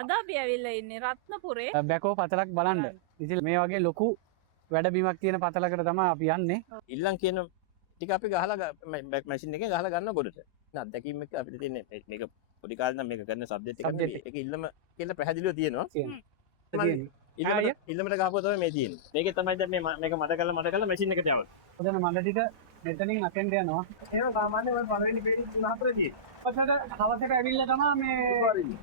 අද අපි ඇවිල්ලා ඉන්නේ රත්නපුරේ බැකෝ පතලක් බලන්න. ඉතින් මේ වගේ ලොකු වැඩබිමක් තියෙන පතලකට තමයි අපි යන්නේ. ඉල්ලන් කියන ටික අපි ගහලා මැෂින් එකෙන් ගහලා ගන්න ගොඩට. අත්දැකීම් එක අපිට තියෙන්නේ මේක පොඩි කාලේ නම් මේක කරන සබ්ජෙක්ට් එක ඒක ඉල්ලම කියලා පැහැදිලිව තියෙනවා. ඉල්ලමට ගහපුවා තමයි මේ තියෙන්නේ. මේකේ තමයි දැන් මේක මඩ කරලා මැෂින් එකට යවන්නේ. ඔතන මඩ ටික මෙතනින් අතෙන්ට යනවා. ඒක සාමාන්‍යයෙන් ඔය පළවෙනි පේටි 3-4 දී. පතට හවසට ඇවිල්ලා තමයි මේ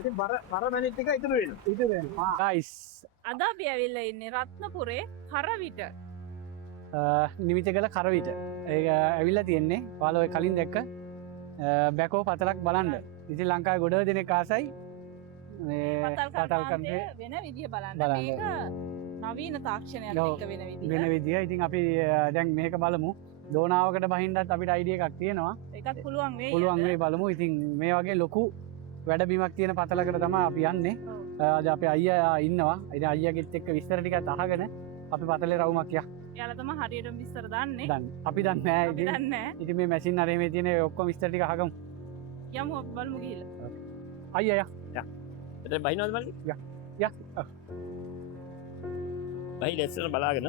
ඉතින් බර මැනිට් එක ඉතුරු වෙනවා. ගයිස් අද අපි ඇවිල්ලා ඉන්නේ රත්නපුරේ කරවිට නිමිතිගල කරවිට. ඒක ඇවිල්ලා තියෙන්නේ. ඔයාලා ඔය කලින් දැක්ක බැකෝ පතලක් බලන්න. ඉතින් ලංකාවේ ගොඩ දෙනෙක් ආසයි මේ පතල් කන්දේ වෙන විදිය බලන්න. මේක නවීන තාක්ෂණයක් එක්ක වෙන විදිය. වෙන විදිය. ඉතින් අපි දැන් මේක බලමු. දෝනාවකට බහින්නත් අපිට අයිඩියා එකක් තියෙනවා. ඒකත් පුළුවන් වෙයි. පුළුවන් වෙයි බලමු. ඉතින් මේ වගේ ලොකු වැඩබිමක් තියෙන පතලකට තමයි අපි යන්නේ. අද අපේ අයියා ඉන්නවා. ඉතින් අයියාගෙත් එක්ක විස්තර ටිකක් අහගෙන අපි පතලේ රවුමක් යක්. එයාලා තමයි හරියටම විස්තර දන්නේ. අපි දන්නේ නැහැ. අපි දන්නේ නැහැ. ඉතින් මේ මැෂින් අරේ මේ තියෙන ඔක්කොම විස්තර ටික අහගමු. යමු අපි බලමු ගිහිල්ලා. අයියා එතන බහිනවද බලන්න? යා. බහි ලෙස්සන බලාගෙන.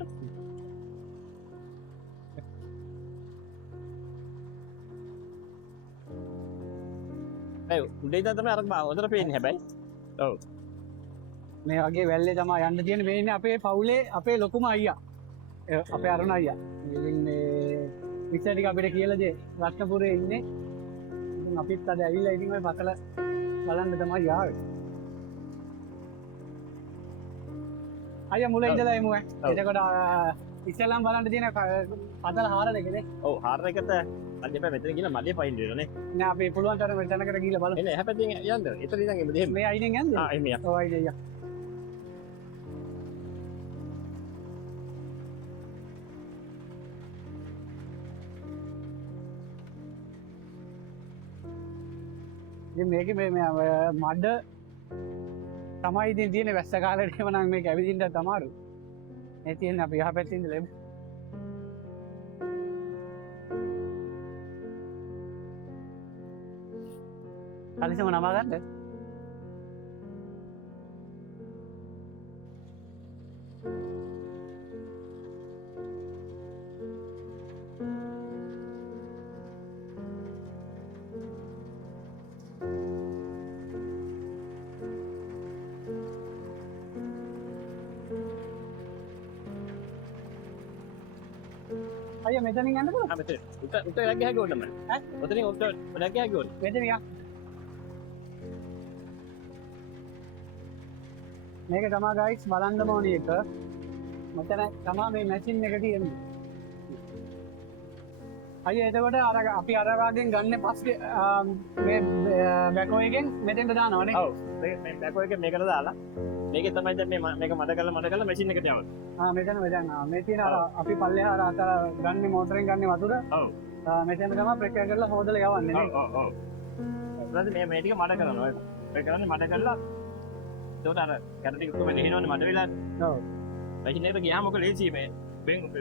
ඒ උඩේ ඉඳන් තමයි අර හොඳට පේන්නේ හැබැයි. ඔව්. මේ වගේ වැල්ලේ තමයි යන්න තියෙන්නේ. මේ ඉන්නේ අපේ පවුලේ අපේ ලොකුම අයියා. අපේ අරුණ අයියා. ඉතින් මේ විස්තර ටික අපිට කියලා දෙයි. රත්නපුරේ ඉන්නේ. ඉතින් අපිත් අද ඇවිල්ලා ඉතින් ওই පතල බලන්න තමයි ආවේ. අයියා මුල ඉඳලා එමු ඈ. එතකොට ඉස්සෙල්ලාම බලන්න තියෙන පතල හාර දෙකනේ. ඔව් හාර එකට අද දෙපැයි මෙතන ගිහලා මඩේ පයින් දෙනනේ. නෑ අපි පුළුවන් තරම් මෙතනකට ගිහලා බලමු. එන්න එහා පැත්තෙන් යන්න. එතන ඉඳන් එමු දෙන්න. මේ අයිනෙන් යන්නේ? ආ එමු යන්න. ඔව් අයියා. ඉතින් මේකේ මේ මඩ තමයි ඉතින් තියෙන්නේ වැස්ස කාලේට එහෙම නම් මේක ඇවිදින්නත් අමාරු. මේ තියෙන්නේ අපි යහ පැත්තේ ඉඳලා එමු. කලිසම නමා ගන්නද? අයියා මෙතනින් යන්න පුළුවන්? ආ මෙතන. උට ලැග්ග හැකි ඕනම. ඈ? ඔතනින් උට ලැග්ග හැකි ඕන. මෙතන යා. මේක තමයි ගයිස් බලන්න ඕනේ එක. මෙතන තමයි මේ මැෂින් එක තියෙන්නේ. අයියා එතකොට අර අපි අර වගේ ගන්න පස්සේ මේ බැකෝ එකෙන් මෙතෙන්ට දානවා නේ? ඔව්. මේ බැකෝ එකෙන් මේකට දාලා මේකේ තමයි දැන් මේක මඩ කරලා මැෂින් එකට යවන්නේ. මෙතන මේ තියෙන අර අපි පල්ලෙහා අර අතර ගන්න මොටරෙන් ගන්න වතුර. ඔව්. මෙතන තමයි ප්‍රෙෂර් කරලා හොදලා යවන්නේ නේ. ඔව් ඔව්. ඊට මේ ටික මඩ කරනවා. ඒක කරන්නේ මඩ කරලා ඒකට අර කැට ටික කොහොමද ගෙහිනවන්නේ මඩ වෙලා. ඔව්. මැෂින් එකට ගියාම ඔක ලේසි මේ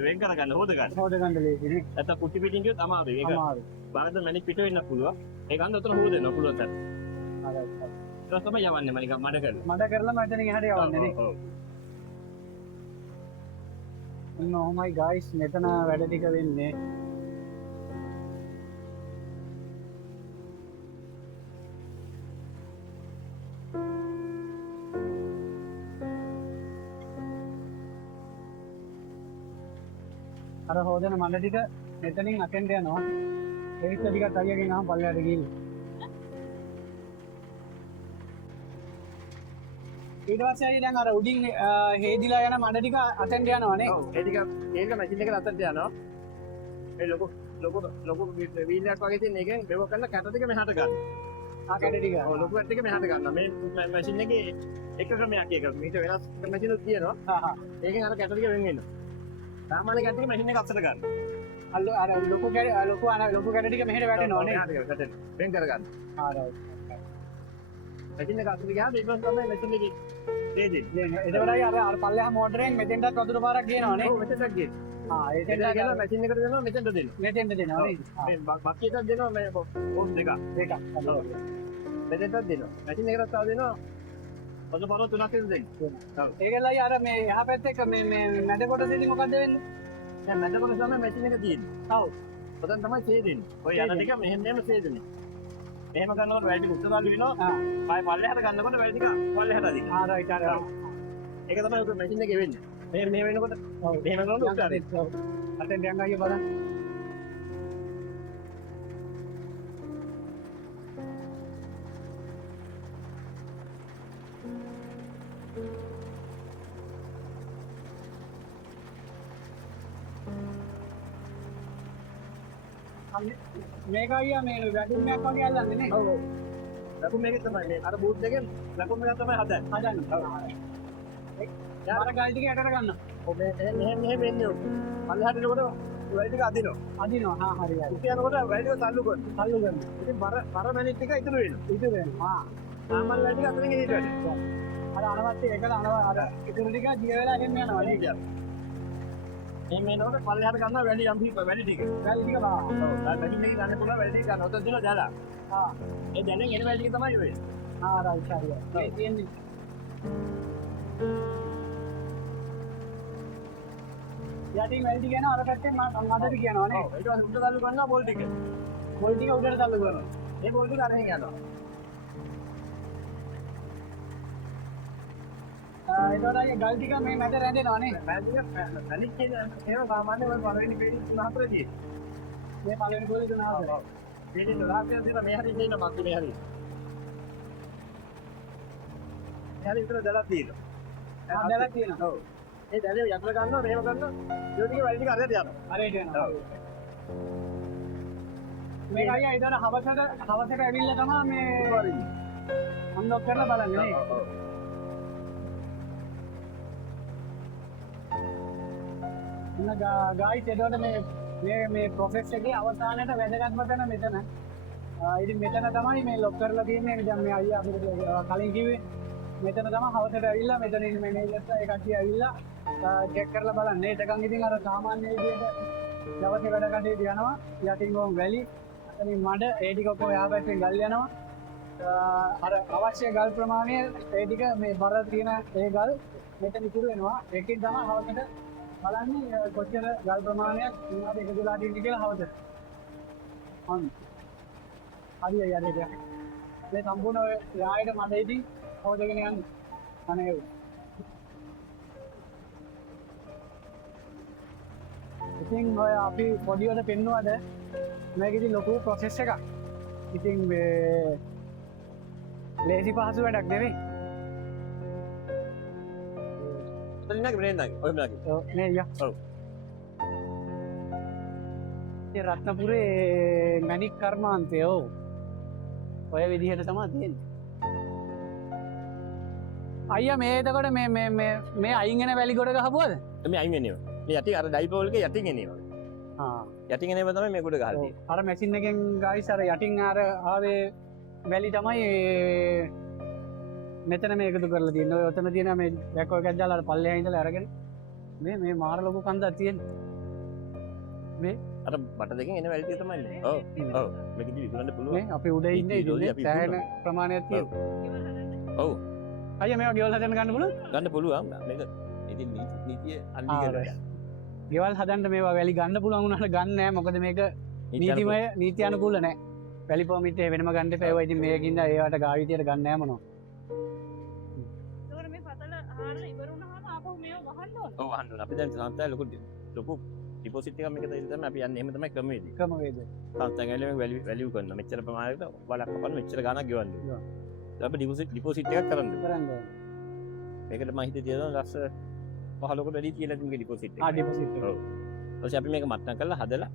වෙන් කරගන්න හොද ගන්න ලේසි නේ. නැත්නම් කුටි පිටින් ගියොත් අමාරුයි. ඒක අමාරුයි. බාරද මැනික් පිට වෙන්න පුළුවන්. ඒක අන්න උතන හොදෙන්න පුළුවන් තත්. හරි. ඒක තමයි යවන්නේ මනික මඩ කරලා. මඩ කරලා මෙතනින් එහාට යවන්නේ නේ. ඔව්. Oh my guys මෙතන වැඩ ටික වෙන්නේ අර හොදන මඩ ටික මෙතනින් අතෙන්ට යනවා ඒ විස්තර ටිකත් අයියගෙන් අහම පල්ලෙහාට ගිහින් ඊට පස්සේ අයියා දැන් අර උඩින් හේදිලා යන මඩ ටික අතෙන්ට යනවා නේ. ඔව්. ඒ ටික ඒක මැෂින් එකට අතට යනවා. ඒ ලොකු වීලයක් වගේ තියෙන එකෙන් බෙව කරලා කැට ටික මෙහාට ගන්න. කැට ටික. ඔව් ලොකු කැට ටික මෙහාට ගන්නවා. මේ මැෂින් එකේ එක ක්‍රමයක් ඒක. මීට වෙනස් මැෂින් උත් තියෙනවා. හා. ඒකෙන් අර කැට ටික වෙන් වෙනවා. සාමාන්‍ය කැට ටික මැෂින් එක අස්සට ගන්න. අර ලොකු කැට ටික මෙහෙට වැටෙනවා නේ. වෙන් කරගන්න. හරි. මැෂින් එක අස්සට ගියාම ඒක තමයි මැෂින් එකේ එතකොටයි අර පල්ලෙහා මෝටරෙන් මෙතෙන්ටත් වතුර පාරක් ගේනවා නේ. ඔව් මෙතනක් ගේන. එතෙන්ට ගේලා මැෂින් එකට දෙනවා මෙතෙන්ට දෙනවා. මෙතෙන්ට දෙනවා නේ. මේ බක්කියටත් දෙනවා මේ පොත් දෙකක්. දෙකක්. මෙතෙන්ටත් දෙනවා. මැෂින් එකකට තව දෙනවා. පොත පොර තුනක් දෙන්න. ඔව්. ඒකලයි අර මේ එහා පැත්තේ මේ මැද කොටසේදී මොකද්ද වෙන්නේ? දැන් මැද කොටස තමයි මැෂින් එක තියෙන්නේ. ඔව්. ඔතන තමයි සේදෙන්නේ. ඔය යන ටික මෙහෙම සේදෙන්නේ. එහෙම කරනකොට වැඩි ටික උත්තර ගන්න වෙනවා. ආ. ආයෙ පල්ලෙහාට ගන්නකොට වැඩි ටික පල්ලෙහාට අදිනවා. ආ රයිට් අර. ඒක තමයි ඔක මැෂින් එකේ වෙන්නේ. මෙහෙම වෙනකොට මෙහෙම කරනකොට උත්තර අදිනවා. අතෙන් දැන් ආයේ බලන්න. මේක අයියා මේ වැටුම් එකක් වගේ අල්ලන්නේ නේ. ඔව් ඔව්. ලකුණු මේකේ තමයි මේ අර බූට් එකෙන් ලකුණු එක තමයි හදන්නේ. හදන්න. මර ගල් ටික යටට ගන්න. ඔබ මෙහෙම වෙන්නේ ඔක. පල්ලෙහාට එනකොට වැඩි ටික අදිනවා. අදිනවා. හා හරි හරි. ඉතින් යනකොට වැඩි ටික තල්ලු කරනවා. තල්ලු කරන්න. ඉතින් බර මැනිට් ටික ඉතුරු වෙනවා. ඉතින් වෙනවා. සාමාන්‍ය වැඩි ටික අතරින් එළියට වැටෙනවා. අර අනවත්ය ඒකල අර ඉතුරු ටික දිය වෙලා එහෙම යනවා නේ. මේ මේනකොට පල්ලෙහාට ගන්නවා වැඩි යම් වැඩි ටික. වැඩි ටික බා. ඔව්. දැන් මේක ගන්න පුළුවන් වැඩි ටික ගන්න. ඔතන දිනවා දාලා. ආ. ඒ දැනෙන් එන වැඩි ටික තමයි ඔය. ආ රයිට් හරි. මේ තියෙන්නේ. යටින් වැඩි ටික යනවා අර පැත්තෙන් මඩට කියනවා නේ. ඔව්. ඒක උඩ තල්ලු කරනවා බෝල් ටික. බෝල් ටික උඩට තල්ලු කරනවා. ඒ බෝල් ටික අරගෙන යනවා. ඒතකොට අය ගල් ටික මේ මැද රැඳෙනවා නේ. අනිත් කියන ඒවා සාමාන්‍ය ඔය පළවෙනි පේටි 3-4 දී. මේ පළවෙනි ගෝලේ දුන ආවා. පේටි 12 දෙනා මේ හරිය දෙන්න මත් මේ හරිය. මේ හරිය විතර දලක් තියෙනවා. ආ දැලක් තියෙනවා. ඔව්. ඒ දැලේ යටට ගන්නවා මෙහෙම කරනවා. ඒ ටික වැඩි ටික අරයට යනවා. හරියට යනවා. මේක අයියා ඉතින් හවසට ඇවිල්ලා තමයි මේ අන්ලොක් කරලා බලන්නේ නේ. ඔව්. ගායිස් එතකොට මේ ප්‍රොසෙස් එකේ අවසානයේ වැදගත්ම තැන මෙතන. ඉතින් මෙතන තමයි මේ ලොක් කරලා තියෙන්නේ. දැන් මේ අයියා අපිට කලින් කිව්වේ මෙතන තමයි හවසට ඇවිල්ලා මෙතන ඉන්න මැනේජර්ලා ඒ කට්ටිය ඇවිල්ලා චෙක් කරලා බලන්නේ. ඒකන් ඉතින් අර සාමාන්‍ය විදිහට දවසේ වැඩ කටයුතු යනවා. යටින් ගොන් වැලි, අතනින් මඩ, ඒ ටික ඔක්කොම යාපැත්තෙන් ගල් යනවා. අර අවශ්‍ය ගල් ප්‍රමාණය ඒ ටික මේ බර තියෙන ඒ ගල් මෙතන ඉතුරු වෙනවා. ඒකෙන් තමයි හවසට බලන්නේ කොච්චර ගල් ප්‍රමාණයක් ඉන්නවද එකතු වෙලා තියෙන්නේ කියලා හවසට. හරි හරි. මේ සම්පූර්ණ ඔය යායට මඩේදී හොදගෙන යන්නේ. අනේ ඉතින් ඔය අපි පොඩිවට පෙන්නුවද මේකෙදි ලොකු ප්‍රොසෙස් එකක්. ඉතින් මේ ලේසි පහසු වැඩක් නෙවෙයි. ඔතනින් ග්‍රේන්ඩ් ඔය බ්ලැක්. ඔව් නේ යා. ඔව්. ඒ රත්නපුරේ මැණික් කර්මාන්තය ඔව්. ඔය විදිහට තමයි තියෙන්නේ. අයියා මේ එතකොට මේ අයින් වෙන වැලි ගොඩ ගහපුවද? මේ අයින් වෙනේවා. මේ යටි අර ඩයිපෝල් එකේ යටින් එනේවා. ආ. යටින් එනේවා තමයි මේ ගොඩ ගහලා තියෙන්නේ. අර මැෂින් එකෙන් ගායිස් අර යටින් අර ආවේ වැලි තමයි මෙතන මේ එකතු කරලා තියෙන්නේ. ඔය ඔතන තියෙන මේ බැකෝ එකක් දාලා අර පල්ලෙහා ඉඳලා අරගෙන මේ මාර ලොකු කන්දක් තියෙන්නේ. මේ අර බට දෙකෙන් එන වැලි ටික තමයි නේ. ඔව්. ඔව්. මේක ඉතින් විකුණන්න පුළුවන්. මේ අපි උඩ ඉන්නේ ඉතින් සෑහෙන ප්‍රමාණයක් තියෙනවා. ඔව්. අයියා මේවා ගෙවල් හදන්න ගන්න පුළුවන්? ගන්න පුළුවන්. මේක ඉතින් නීතිය අල්ලි කරලා. ගෙවල් හදන්න මේවා වැලි ගන්න පුළුවන් වුණාට ගන්න නෑ. මොකද මේක නීතිමය නීති අනුකූල නෑ. වැලි පර්මිට් එක වෙනම ගන්න එපා. ඒවා ඉතින් මේකින්ද ඒවට ගාවිතියට ගන්න නෑ මොනවා. ඒතකොට මේ පතල ආහාර ඉවර වුණාම ආපහු මේව වහන්න ඕන. ඔව් අහන්න ඕන. අපි දැන් සංස්ථාවේ ලොකු ඩිපොසිට් එකක් මේක දෙන්න තමයි අපි යන්නේ. එහෙම තමයි ක්‍රමවේදී. ක්‍රමවේදය. සංස්ථාවේ වැලියු කරනවා. මෙච්චර ප්‍රමාණයකට බලක් කපන්න මෙච්චර ගාණක් ගෙවන්න. අපි ඩිපොසිට් එකක් කරන්න. මේකට මම හිතේ තියනවා ලක්ෂ 15කට වැඩි කියලා මේක ඩිපොසිට් එක. ඩිපොසිට් එක. ඔව්. ඊට අපි මේක මට්ටම් කරලා හදලා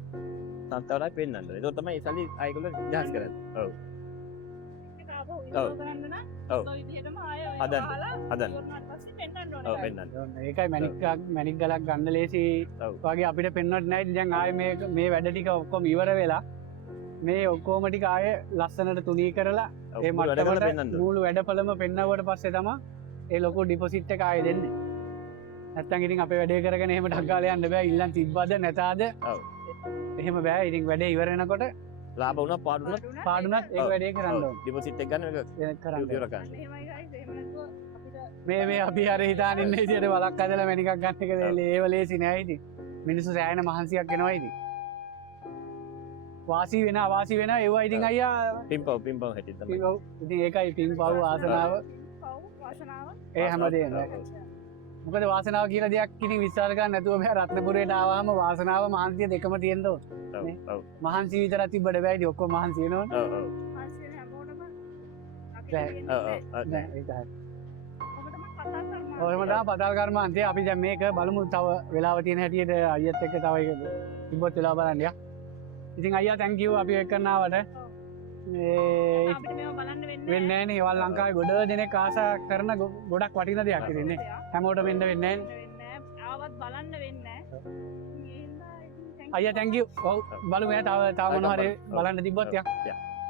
සංස්ථාවට පෙන්නන්න. ඒක තමයි ඒ සල්ලි ආයෙකල ජහස් කරන්නේ. ඔව්. ඒක ආපහු ඉවර කරන්න නම් ඔව්. ඔය විදිහටම ආයෙ හදන්න. ඉවරනාට පස්සේ පෙන්නන්න ඕනේ. ඔව් පෙන්නන්න. ඒකයි මැණික් ගලක් ගන්න ලේසි වගේ අපිට පෙන්වන්න නැහැ. දැන් ආයේ මේ වැඩ ටික ඔක්කොම ඉවර වෙලා මේ ඔක්කොම ටික ආයේ ලස්සනට තුනී කරලා ඒ මට්ටමට මූල වැඩපළම පෙන්නවට පස්සේ තමයි ඒ ලොකු ඩිපොසිට් එක ආයේ දෙන්නේ. නැත්තම් ඉතින් අපේ වැඩේ කරගෙන එහෙම ඩක් ගාලා යන්න බෑ. ඉල්ලන් තිබ්බද නැතාද? ඔව්. එහෙම බෑ. ඉතින් වැඩේ ඉවර වෙනකොට ලාභ වුණා පාඩුණා පාඩුනත් ඒ වැඩේ කරන්න ඕන ඩිපොසිට් එක ගන්න එක කරන්න ඉවර කරන්න. එහෙමයි guys එහෙම නැතුව අපිට මේ අපි අර හිතාන ඉන්න විදියට බලක් අදලා මැනිකක් ගන්න එක ඒව ලේසි නෑ ඉතින් මිනිස්සු සෑහෙන මහන්සියක් වෙනවා ඉතින් වාසි වෙන අවාසි වෙන ඒවා ඉතින් අයියා පිම්පව් හැටියට තමයි. ඉතින් ඒකයි පින් පව් ආසනාව පව් වාසනාව ඒ හැමදේම මොකද වාසනාව කියලා දෙයක් ඉතින් විශ්වාස කරන්න නැතුව බෑ රත්නපුරේට ආවම වාසනාව මහන්සිය දෙකම තියෙන්න ඕන ඔව් ඔව් මහන්සි විතරක් තිබ්බට බෑ ඉතින් ඔක්කොම මහන්සි වෙනවනේ ඔව් ඔව් මාසිය හැමෝටම බෑ. ඔව් ඔව් නෑ ඒක හරි ඔබටම කතා කරනවා ඔයම තමයි පතල් කර්මාන්තය අපි දැන් මේක බලමු තව වෙලාව තියෙන හැටියට අයියත් එක්ක තව එක තිබ්බොත් වෙලාව බලන්න යා ඉතින් අයියා thank you අපි එක්ක කරනවට මේ අපිට මේව බලන්න වෙන්නේ වෙන්නේ නැහැ නේ ඒවල් ලංකාවේ ගොඩ දෙනෙක් ආසා කරන ගොඩක් වටින දෙයක් ඉතින්නේ හැමෝටම වෙන්න වෙන්නේ නැහැ වෙන්නේ ආවත් බලන්න වෙන්නේ නැහැ අයියා thank you ඔව් බලමු තව මොනවා හරි බලන්න තිබ්බොත් යා යා